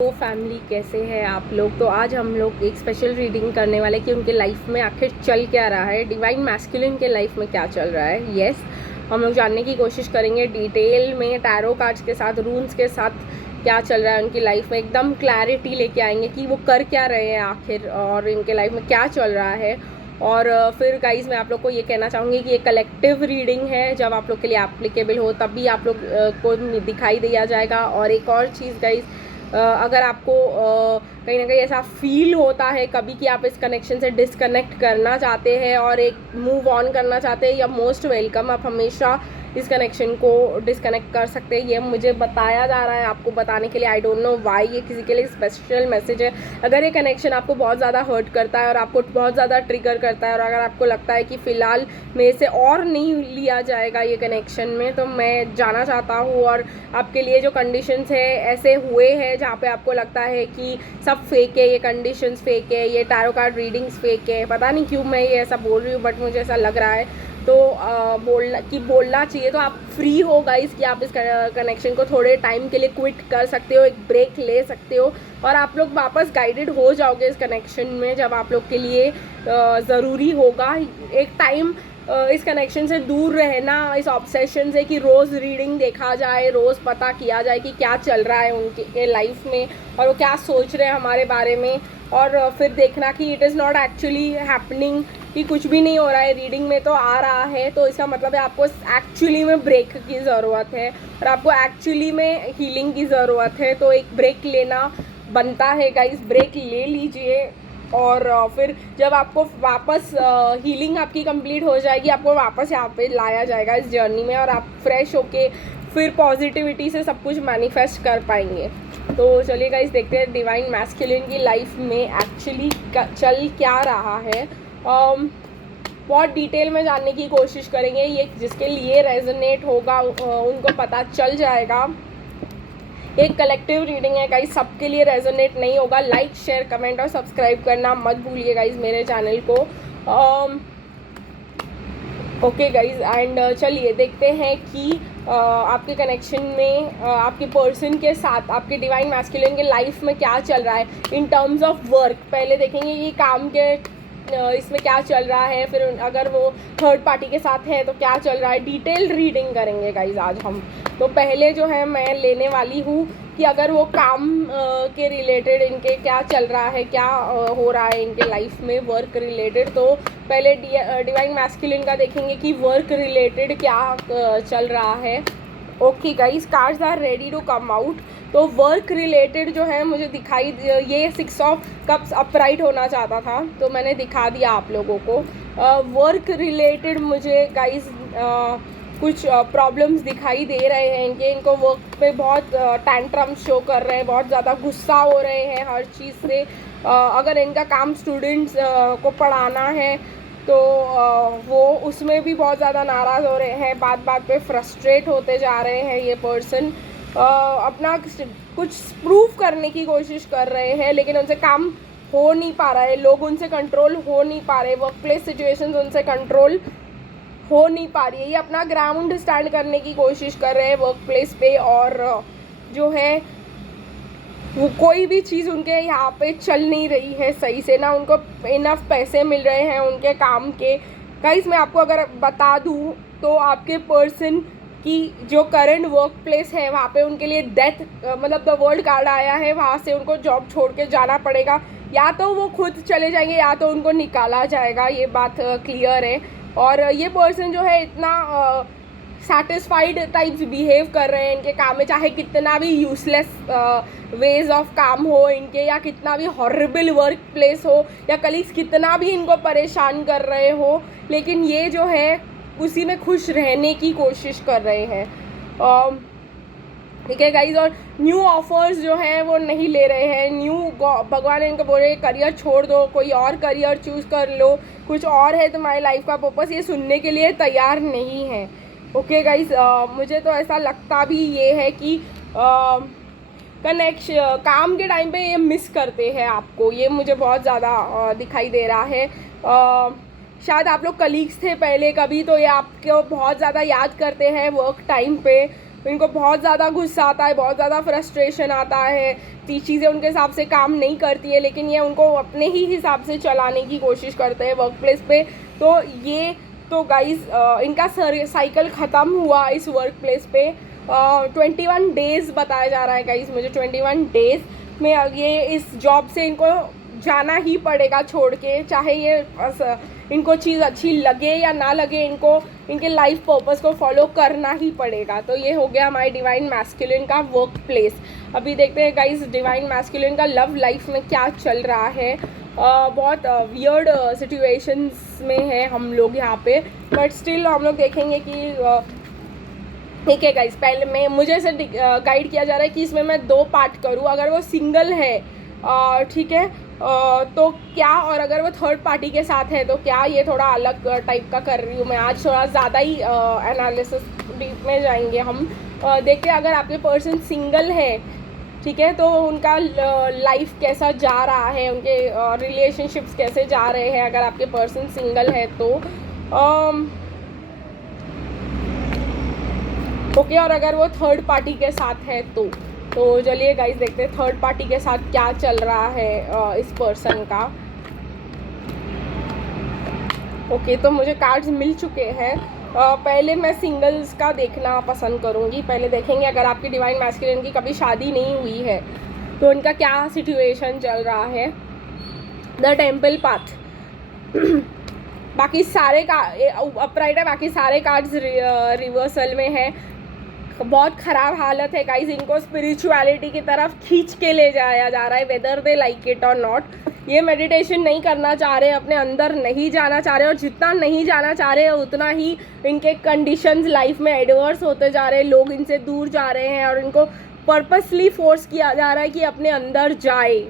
तो फैमिली कैसे हैं आप लोग। तो आज हम लोग एक स्पेशल रीडिंग करने वाले कि उनके लाइफ में आखिर चल क्या रहा है, डिवाइन मैस्कुलिन के लाइफ में क्या चल रहा है। यस, हम लोग जानने की कोशिश करेंगे डिटेल में टैरो कार्ड्स के साथ, रून्स के साथ क्या चल रहा है उनकी लाइफ में। एकदम क्लैरिटी लेके आएंगे कि वो कर क्या रहे हैं आखिर और इनके लाइफ में क्या चल रहा है। और फिर गाइज मैं आप लोग को ये कहना चाहूँगी कि ये कलेक्टिव रीडिंग है, जब आप लोग के लिए एप्लीकेबल हो तभी आप लोग को दिखाई दिया जाएगा। और एक और चीज़ गाइज, अगर आपको कहीं ना कहीं ऐसा फील होता है कभी कि आप इस कनेक्शन से डिस्कनेक्ट करना चाहते हैं और एक मूव ऑन करना चाहते हैं, या मोस्ट वेलकम, आप हमेशा इस कनेक्शन को डिस्कनेक्ट कर सकते हैं। ये मुझे बताया जा रहा है आपको बताने के लिए। आई डोंट नो वाई, ये किसी के लिए स्पेशल मैसेज है। अगर ये कनेक्शन आपको बहुत ज़्यादा हर्ट करता है और आपको बहुत ज़्यादा ट्रिगर करता है और अगर आपको लगता है कि फ़िलहाल मेरे से और नहीं लिया जाएगा ये कनेक्शन में, तो मैं जाना चाहता हूँ। और आपके लिए जो कंडीशंस है ऐसे हुए हैं जहाँ पे आपको लगता है कि सब फेक है, ये कंडीशंस फेक है, ये टैरो कार्ड रीडिंग्स फेक है। पता नहीं क्यों मैं ये ऐसा बोल रही हूँ, बट मुझे ऐसा लग रहा है। तो बोलना चाहिए। तो आप फ्री हो गाइस कि आप इस कनेक्शन को थोड़े टाइम के लिए क्विट कर सकते हो, एक ब्रेक ले सकते हो और आप लोग वापस गाइडेड हो जाओगे इस कनेक्शन में, जब आप लोग के लिए ज़रूरी होगा एक टाइम इस कनेक्शन से दूर रहना, इस ऑब्सेशन से कि रोज़ रीडिंग देखा जाए, रोज़ पता किया जाए कि क्या चल रहा है उनके लाइफ में और वो क्या सोच रहे हैं हमारे बारे में। और फिर देखना कि it is not actually happening, कि कुछ भी नहीं हो रहा है, रीडिंग में तो आ रहा है, तो इसका मतलब है आपको एक्चुअली में ब्रेक की ज़रूरत है और आपको एक्चुअली में हीलिंग की ज़रूरत है। तो एक ब्रेक लेना बनता है गाइस, ब्रेक ले लीजिए। और फिर जब आपको वापस हीलिंग आपकी कंप्लीट हो जाएगी, आपको वापस यहाँ पे लाया जाएगा इस जर्नी में और आप फ्रेश होके फिर पॉजिटिविटी से सब कुछ मैनिफेस्ट कर पाएंगे। तो चलिए गाइस देखते हैं डिवाइन मैस्कुलिन की लाइफ में एक्चुअली चल क्या रहा है। बहुत डिटेल में जानने की कोशिश करेंगे। ये जिसके लिए रेजोनेट होगा उनको पता चल जाएगा। एक कलेक्टिव रीडिंग है गाइस, सबके लिए रेजोनेट नहीं होगा। लाइक, शेयर, कमेंट और सब्सक्राइब करना मत भूलिए गाइस मेरे चैनल को। ओके गाइज, एंड चलिए देखते हैं कि आपके कनेक्शन में आपके पर्सन के साथ आपके डिवाइन मैस्कुलिन के लाइफ में क्या चल रहा है इन टर्म्स ऑफ वर्क। पहले देखेंगे कि काम के इसमें क्या चल रहा है, फिर अगर वो थर्ड पार्टी के साथ है तो क्या चल रहा है। डिटेल रीडिंग करेंगे गाइज आज हम। तो पहले जो है मैं लेने वाली हूँ कि अगर वो काम के रिलेटेड इनके क्या चल रहा है, क्या हो रहा है इनके लाइफ में वर्क रिलेटेड। तो पहले डिवाइन मैस्कुलिन का देखेंगे कि वर्क रिलेटेड क्या चल रहा है। Okay guys, cards are ready to come out. तो वर्क रिलेटेड जो है मुझे दिखाई, ये 6 ऑफ कप्स अपराइट होना चाहता था तो मैंने दिखा दिया आप लोगों को। वर्क रिलेटेड मुझे गाइस कुछ प्रॉब्लम्स दिखाई दे रहे हैं इनको वर्क पे बहुत टैंट्रम शो कर रहे हैं, बहुत ज़्यादा गुस्सा हो रहे हैं हर चीज़ से। अगर इनका काम स्टूडेंट्स को पढ़ाना है तो वो उसमें भी बहुत ज़्यादा नाराज़ हो रहे हैं, बात बात पे फ्रस्ट्रेट होते जा रहे हैं। ये पर्सन अपना कुछ प्रूव करने की कोशिश कर रहे हैं लेकिन उनसे काम हो नहीं पा रहा है, लोग उनसे कंट्रोल हो नहीं पा रहे, वर्क प्लेस सिचुएशंस उनसे कंट्रोल हो नहीं पा रही है। ये अपना ग्राउंड स्टैंड करने की कोशिश कर रहे हैं वर्क प्लेस पे और जो है वो कोई भी चीज़ उनके यहाँ पे चल नहीं रही है सही से, ना उनको इनफ पैसे मिल रहे हैं उनके काम के। गाइस मैं आपको अगर बता दूँ तो आपके पर्सन की जो करंट वर्क प्लेस है वहाँ पे उनके लिए डेथ मतलब द वर्ल्ड कार्ड आया है, वहाँ से उनको जॉब छोड़ के जाना पड़ेगा। या तो वो खुद चले जाएंगे या तो उनको निकाला जाएगा, ये बात क्लियर है। और ये पर्सन जो है इतना सेटिस्फाइड टाइप्स बिहेव कर रहे हैं इनके काम में, चाहे कितना भी यूजलेस वेज ऑफ काम हो इनके, या कितना भी हॉरिबल वर्क प्लेस हो, या कलीग्स कितना भी इनको परेशान कर रहे हो, लेकिन ये जो है उसी में खुश रहने की कोशिश कर रहे हैं। ठीक है गाइज, और न्यू ऑफर्स जो हैं वो नहीं ले रहे हैं। भगवान इनको बोल रहे करियर छोड़ दो, कोई और करियर चूज़ कर लो, कुछ और है तुम्हारी लाइफ का पर्पस, ये सुनने के लिए तैयार नहीं है। ओके गाइज, मुझे तो ऐसा लगता भी ये है कि कनेक्शन काम के टाइम पे ये मिस करते हैं आपको, ये मुझे बहुत ज़्यादा दिखाई दे रहा है। शायद आप लोग कलीग्स थे पहले कभी, तो ये आपको बहुत ज़्यादा याद करते हैं वर्क टाइम पे। इनको बहुत ज़्यादा गुस्सा आता है, बहुत ज़्यादा फ्रस्ट्रेशन आता है, चीज़ें उनके हिसाब से काम नहीं करती है, लेकिन ये उनको अपने ही हिसाब से चलाने की कोशिश करते हैं वर्क प्लेस पे। तो ये तो गाइज़ इनका साइकिल ख़त्म हुआ इस वर्क प्लेस पे। 21 डेज़ बताया जा रहा है गाइज़ मुझे, 21 डेज़ में ये इस जॉब से इनको जाना ही पड़ेगा छोड़ के, चाहे ये इनको चीज़ अच्छी लगे या ना लगे, इनको इनके लाइफ पर्पस को फॉलो करना ही पड़ेगा। तो ये हो गया हमारे डिवाइन मैस्कुलिन का वर्क प्लेस। अभी देखते हैं गाइस डिवाइन मैस्कुलिन का लव लाइफ में क्या चल रहा है। बहुत वियर्ड सिचुएशंस में है हम लोग यहाँ पे, बट स्टिल हम लोग देखेंगे कि ठीक है गाइस। पहले मुझे ऐसे गाइड किया जा रहा है कि इसमें मैं 2 पार्ट करूँ। अगर वो सिंगल है ठीक है तो क्या, और अगर वो थर्ड पार्टी के साथ है तो क्या, ये थोड़ा अलग टाइप का कर रही हूँ मैं आज। थोड़ा ज़्यादा ही एनालिसिस डीप में जाएंगे हम। देखते हैं अगर आपके पर्सन सिंगल है ठीक है तो उनका लाइफ कैसा जा रहा है, उनके रिलेशनशिप्स कैसे जा रहे हैं अगर आपके पर्सन सिंगल है तो ओके। और अगर वो थर्ड पार्टी के साथ है तो चलिए गाइस देखते हैं थर्ड पार्टी के साथ क्या चल रहा है इस पर्सन का। ओके तो मुझे कार्ड्स मिल चुके हैं। पहले मैं सिंगल्स का देखना पसंद करूँगी। पहले देखेंगे अगर आपकी डिवाइन मैस्कुलिन की कभी शादी नहीं हुई है तो उनका क्या सिचुएशन चल रहा है। द टेम्पल पाथ बाकी सारे का अपराइट है, बाकी सारे कार्ड्स रिवर्सल में है। बहुत ख़राब हालत है गाइज, इनको स्पिरिचुअलिटी की तरफ खींच के ले जाया जा रहा है, वेदर दे लाइक इट और नॉट। ये मेडिटेशन नहीं करना चाह रहे, अपने अंदर नहीं जाना चाह रहे, और जितना नहीं जाना चाह रहे उतना ही इनके कंडीशंस लाइफ में एडवर्स होते जा रहे हैं। लोग इनसे दूर जा रहे हैं और इनको पर्पसली फोर्स किया जा रहा है कि अपने अंदर जाए।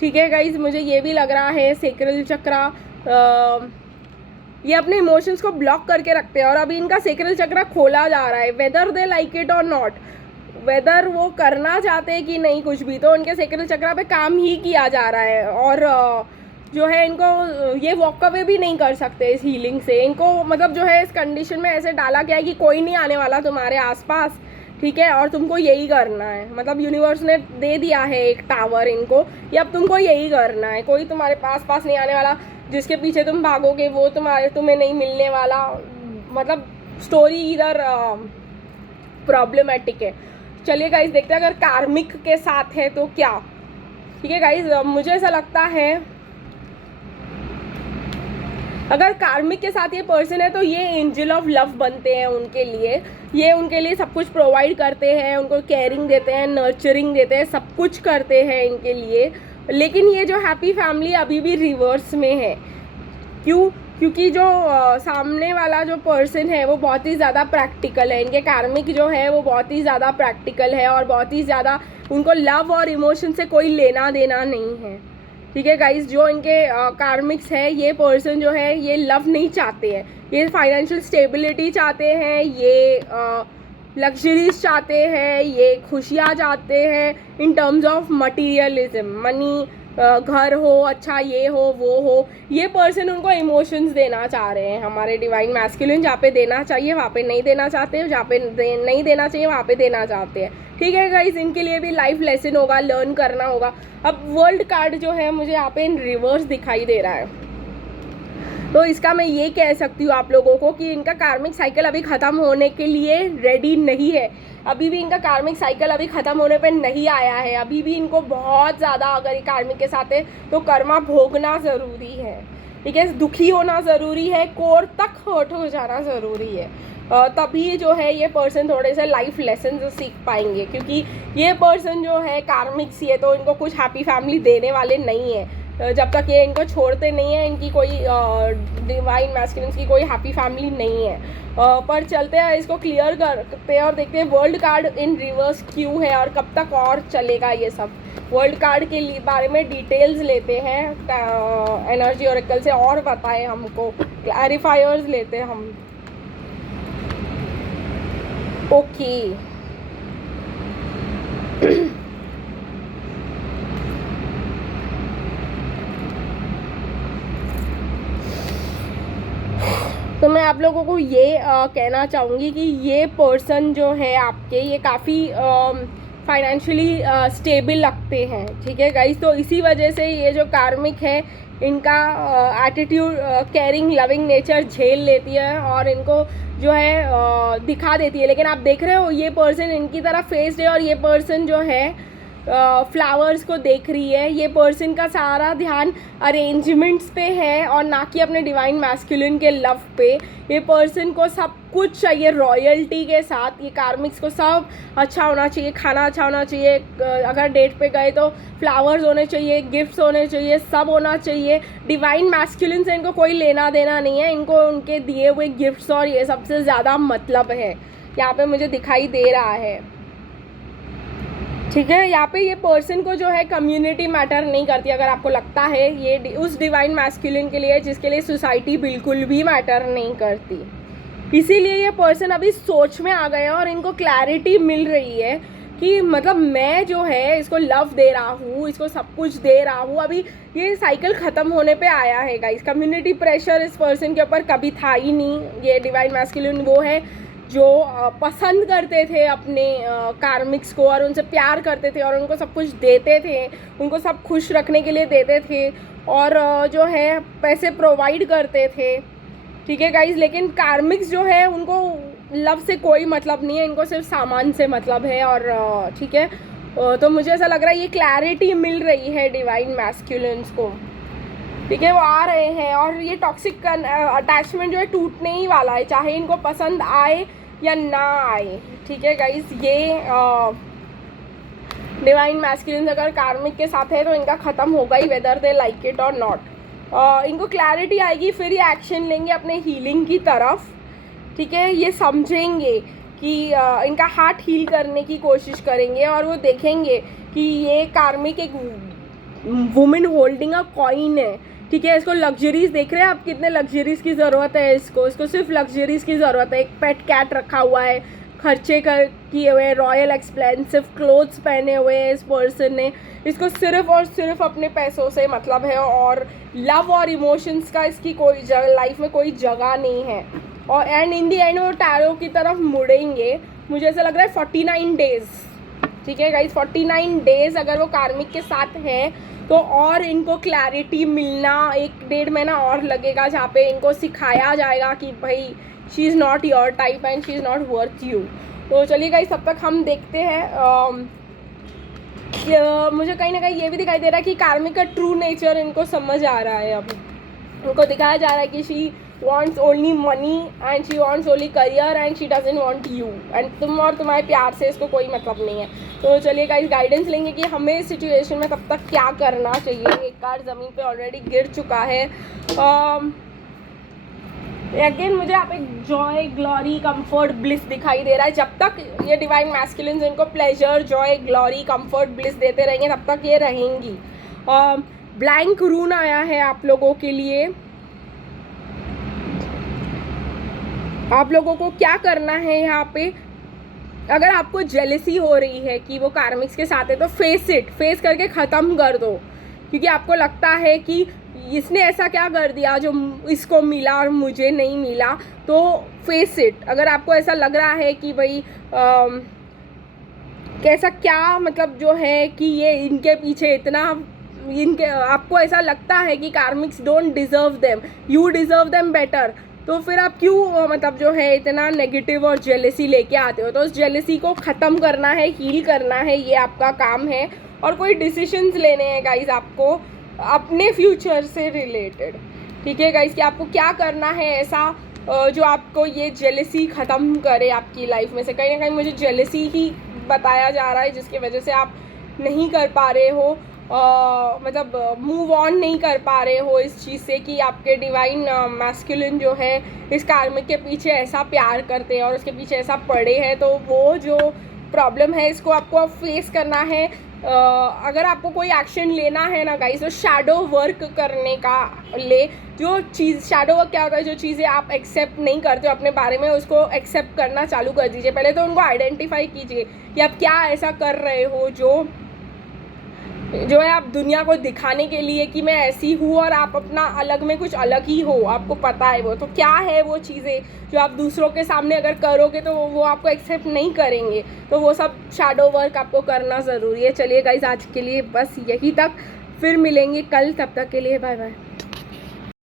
ठीक है गाइज, मुझे ये भी लग रहा है सेक्रल चक्रा ये अपने इमोशंस को ब्लॉक करके रखते हैं और अभी इनका सेक्रल चक्र खोला जा रहा है। वेदर दे लाइक इट और नॉट, वेदर वो करना चाहते हैं कि नहीं कुछ भी, तो उनके सेक्रल चक्र पे काम ही किया जा रहा है। और जो है इनको ये वॉक अवे भी नहीं कर सकते इस हीलिंग से। इनको मतलब जो है इस कंडीशन में ऐसे डाला गया है कि कोई नहीं आने वाला तुम्हारे आसपास, ठीक है, और तुमको यही करना है। मतलब यूनिवर्स ने दे दिया है एक टावर इनको, ये अब तुमको यही करना है। कोई तुम्हारे पास नहीं आने वाला, जिसके पीछे तुम भागोगे वो तुम्हें नहीं मिलने वाला। मतलब स्टोरी इधर प्रॉब्लमेटिक है। चलिए गाइस देखते हैं अगर कार्मिक के साथ है तो क्या। ठीक है गाइस, मुझे ऐसा लगता है अगर कार्मिक के साथ ये पर्सन है तो ये एंजल ऑफ लव बनते हैं उनके लिए। ये उनके लिए सब कुछ प्रोवाइड करते हैं, उनको केयरिंग देते हैं, नर्चरिंग देते हैं, सब कुछ करते हैं इनके लिए। लेकिन ये जो हैप्पी फैमिली अभी भी रिवर्स में है। क्यों? क्योंकि जो सामने वाला जो पर्सन है वो बहुत ही ज़्यादा प्रैक्टिकल है। इनके कार्मिक जो है वो बहुत ही ज़्यादा प्रैक्टिकल है और बहुत ही ज़्यादा उनको लव और इमोशन से कोई लेना देना नहीं है। ठीक है गाइस, जो इनके कार्मिक्स है, ये पर्सन जो है ये लव नहीं चाहते हैं, ये फाइनेंशियल स्टेबिलिटी चाहते हैं, ये लग्जरीज चाहते हैं, ये खुशियाँ चाहते हैं in terms of materialism, money, घर हो, अच्छा ये हो वो हो। ये पर्सन उनको इमोशंस देना चाह रहे हैं। हमारे डिवाइन मैस्कुलिन जहाँ पे देना चाहिए वहाँ पे नहीं देना चाहते, जहाँ पे नहीं देना चाहिए वहाँ पे देना चाहते हैं। ठीक है गाइस, इनके लिए भी लाइफ लेसन होगा, लर्न करना होगा। अब वर्ल्ड कार्ड जो है मुझे यहाँ पे इन रिवर्स दिखाई दे रहा है, तो इसका मैं ये कह सकती हूँ आप लोगों को कि इनका कार्मिक साइकिल अभी ख़त्म होने के लिए रेडी नहीं है। अभी भी इनका कार्मिक साइकिल अभी ख़त्म होने पे नहीं आया है। अभी भी इनको बहुत ज़्यादा, अगर ये कार्मिक के साथ है तो कर्मा भोगना ज़रूरी है। ठीक है, दुखी होना ज़रूरी है, कोर तक हर्ट हो जाना ज़रूरी है। तभी जो है ये पर्सन थोड़े से लाइफ लेसन सीख पाएंगे, क्योंकि ये पर्सन जो है कार्मिक सी है तो इनको कुछ हैप्पी फैमिली देने वाले नहीं है। जब तक ये इनको छोड़ते नहीं है, इनकी कोई डिवाइन मैस्कुलिन की कोई हैप्पी फैमिली नहीं है। पर चलते हैं, इसको क्लियर करते हैं और देखते हैं वर्ल्ड कार्ड इन रिवर्स क्यों है और कब तक और चलेगा ये सब। वर्ल्ड कार्ड के बारे में डिटेल्स लेते हैं एनर्जी ऑरेकल से, और बताए हमको, क्लैरिफायर्स लेते हैं हम। ओके तो मैं आप लोगों को ये कहना चाहूँगी कि ये पर्सन जो है आपके, ये काफ़ी फाइनेंशियली स्टेबल लगते हैं, ठीक है गाइस। तो इसी वजह से ये जो कार्मिक है, इनका एटीट्यूड, केयरिंग, लविंग नेचर झेल लेती है और इनको जो है दिखा देती है। लेकिन आप देख रहे हो ये पर्सन इनकी तरफ फेस्ड है और ये पर्सन जो है फ्लावर्स को देख रही है। ये पर्सन का सारा ध्यान अरेंजमेंट्स पे है और ना कि अपने डिवाइन मैस्कुलिन के लव पे। ये पर्सन को सब कुछ चाहिए रॉयल्टी के साथ। ये कार्मिक्स को सब अच्छा होना चाहिए, खाना अच्छा होना चाहिए, अगर डेट पे गए तो फ्लावर्स होने चाहिए, गिफ्ट्स होने चाहिए, सब होना चाहिए। डिवाइन मैस्कुलिन से इनको कोई लेना देना नहीं है, इनको उनके दिए हुए गिफ्ट्स और ये सबसे ज़्यादा मतलब है, यहाँ पे मुझे दिखाई दे रहा है, ठीक है। यहाँ पे ये पर्सन को जो है कम्युनिटी मैटर नहीं करती। अगर आपको लगता है ये उस डिवाइन मैस्कुलिन के लिए जिसके लिए सोसाइटी बिल्कुल भी मैटर नहीं करती, इसीलिए ये पर्सन अभी सोच में आ गए और इनको क्लैरिटी मिल रही है कि मतलब मैं जो है इसको लव दे रहा हूँ, इसको सब कुछ दे रहा हूँ। अभी ये साइकिल ख़त्म होने पे आया है गाइस। कम्युनिटी प्रेशर इस पर्सन के ऊपर कभी था ही नहीं। ये डिवाइन मैस्कुलिन वो है जो पसंद करते थे अपने कार्मिक्स को और उनसे प्यार करते थे और उनको सब कुछ देते थे, उनको सब खुश रखने के लिए देते थे और जो है पैसे प्रोवाइड करते थे, ठीक है गाइज। लेकिन कार्मिक्स जो है उनको लव से कोई मतलब नहीं है, इनको सिर्फ सामान से मतलब है और ठीक है। तो मुझे ऐसा लग रहा है ये क्लैरिटी मिल रही है डिवाइन मैस्कुलिन्स को, ठीक है। वो आ रहे हैं और ये टॉक्सिक अटैचमेंट जो है टूटने ही वाला है, चाहे इनको पसंद आए या ना आए, ठीक है गाइस। ये डिवाइन मैस्कुलिन अगर कार्मिक के साथ है तो इनका ख़त्म होगा ही, वेदर दे लाइक इट और नॉट। इनको क्लैरिटी आएगी, फिर ये एक्शन लेंगे अपने हीलिंग की तरफ, ठीक है। ये समझेंगे कि इनका हार्ट हील करने की कोशिश करेंगे और वो देखेंगे कि ये कार्मिक एक वुमेन होल्डिंग अ कॉइन है, ठीक है। इसको लग्जरीज देख रहे हैं आप, कितने लग्जरीज की ज़रूरत है इसको सिर्फ लग्जरीज की ज़रूरत है। एक पेट कैट रखा हुआ है, खर्चे किए हुए, रॉयल एक्सपेंसिव क्लोथ्स पहने हुए हैं इस पर्सन ने। इसको सिर्फ और सिर्फ अपने पैसों से मतलब है और लव और इमोशंस का इसकी कोई लाइफ में कोई जगह नहीं है। और एंड इन दी एंड वो टैरो की तरफ मुड़ेंगे। मुझे ऐसा लग रहा है 49 डेज़, ठीक है गाइज। 49 डेज़ अगर वो कार्मिक के साथ है तो और इनको क्लैरिटी मिलना 1-1.5 महीना और लगेगा, जहाँ पे इनको सिखाया जाएगा कि भाई she is not your type and she is not worth you. तो चलिए गाइस, तब तक हम देखते हैं। मुझे कहीं ना कहीं ये भी दिखाई दे रहा है कि कार्मिक का ट्रू नेचर इनको समझ आ रहा है। अब उनको दिखाया जा रहा है कि she wants only money and she wants only career and she doesn't want you and तुम और तुम्हारे प्यार से इसको कोई मतलब नहीं है। तो चलिए गाइस, गाइडेंस लेंगे कि हमें इस सिचुएशन में तब तक क्या करना चाहिए। एक कार ज़मीन पे ऑलरेडी गिर चुका है। अगेन मुझे आप एक जॉय, ग्लोरी, कंफर्ट, ब्लिस दिखाई दे रहा है। जब तक ये डिवाइन मैस्कुलिन्स इनको pleasure, Joy, glory, comfort, bliss देते रहेंगे तब तक ये रहेंगी। ब्लैंक रून आया है आप लोगों के लिए। आप लोगों को क्या करना है यहाँ पे, अगर आपको जेलसी हो रही है कि वो कार्मिक्स के साथ है तो फेस करके ख़त्म कर दो। क्योंकि आपको लगता है कि इसने ऐसा क्या कर दिया जो इसको मिला और मुझे नहीं मिला, तो फेस इट। अगर आपको ऐसा लग रहा है कि भाई कैसा क्या मतलब जो है कि ये इनके पीछे इतना आपको ऐसा लगता है कि karmics don't deserve them, you deserve them better, तो फिर आप क्यों मतलब जो है इतना नेगेटिव और जेलसी लेके आते हो। तो उस जेलसी को ख़त्म करना है, हील करना है, ये आपका काम है। और कोई डिसीजंस लेने हैं गाइज आपको अपने फ्यूचर से रिलेटेड, ठीक है गाइज, कि आपको क्या करना है ऐसा जो आपको ये जेलसी ख़त्म करे आपकी लाइफ में से। कहीं ना कहीं मुझे जेलसी ही बताया जा रहा है जिसकी वजह से आप नहीं कर पा रहे हो, मतलब मूव ऑन नहीं कर पा रहे हो इस चीज़ से कि आपके डिवाइन मैस्कुलिन जो है इस कार्मिक के पीछे ऐसा प्यार करते हैं और उसके पीछे ऐसा पड़े हैं। तो वो जो प्रॉब्लम है इसको आपको फेस करना है। अगर आपको कोई एक्शन लेना है ना गाइस, तो शैडो वर्क करने का ले। जो चीज़ शैडो वर्क क्या होता है, जो चीज़ें आप एक्सेप्ट नहीं करते हो अपने बारे में उसको एक्सेप्ट करना चालू कर दीजिए। पहले तो उनको आइडेंटिफाई कीजिए कि आप क्या ऐसा कर रहे हो जो जो है आप दुनिया को दिखाने के लिए कि मैं ऐसी हूँ, और आप अपना अलग में कुछ अलग ही हो, आपको पता है वो। तो क्या है वो चीज़ें जो आप दूसरों के सामने अगर करोगे तो वो आपको एक्सेप्ट नहीं करेंगे, तो वो सब शैडो वर्क आपको करना ज़रूरी है। चलिए गाइस, आज के लिए बस यही तक, फिर मिलेंगे कल, तब तक के लिए बाय बाय।